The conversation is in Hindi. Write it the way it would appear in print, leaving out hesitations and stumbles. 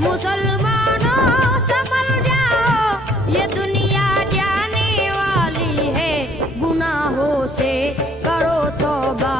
मुसलमानों संभल जाओ, ये दुनिया जाने वाली है। गुनाहों से करो तौबा,